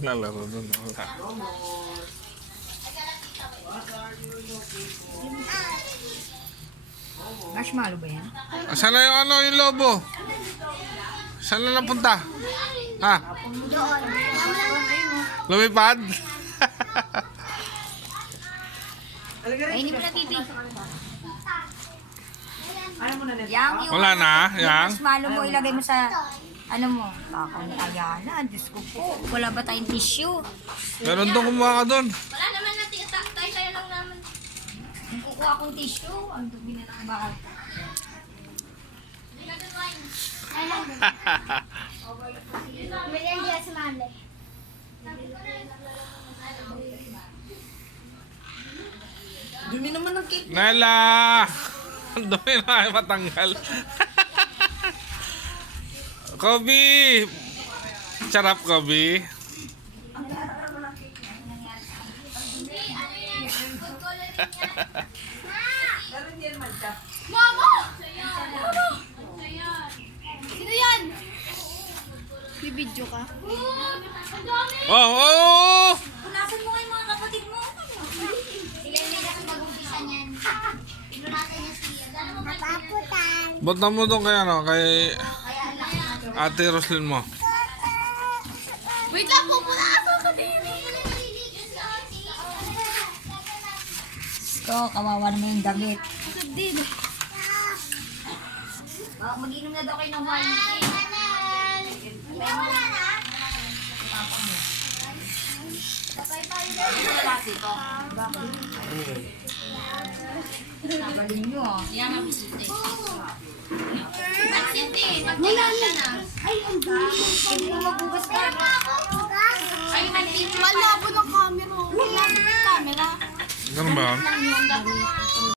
Lalaro dun. Wala. Marshmallow ba yan? Saan na yung yung lobo? Saan na napunta? Ha? Lumipad? Ay, hindi mo na pipi. Yung Wala na? Yang? marshmallow mo, ilagay mo sa, ano mo, baka ni Ayala, Diyos ko po. Wala ba tayong tissue? Meron doon, kumuha ka doon. Wala naman natin, tayo lang naman. Kukuha akong tissue, ang dumi na ng bakal. Million dia semale. Dumi naman ng cake. Nala! Ang dumi na ay matanggal. Kobe! Sarap, Kobe. Mama! Sino yan? Bibidyo ka? Ang dami! Oh! Oh! Punasan mo kayo mga kapatid mo. Sila yung natin mag-umpisa niyan. Pinunasan niya siya. Nataputan. Ba't na mo doon kay kay Ate Roslyn mo? Wait lang po, punasan ka din. So, kawawa naman yung damit. Kasab din. Mag-inom na daw kayo ng wine. Wala na. Galing nyo ah. Yan ang bisita. Pansin din. Magtigas ka na. Ay, ang dami. Hindi mo magugas ka. Ay, nagtigas. Malabo ng camera. Wala na camera. Ganun ba yun? Lang yun.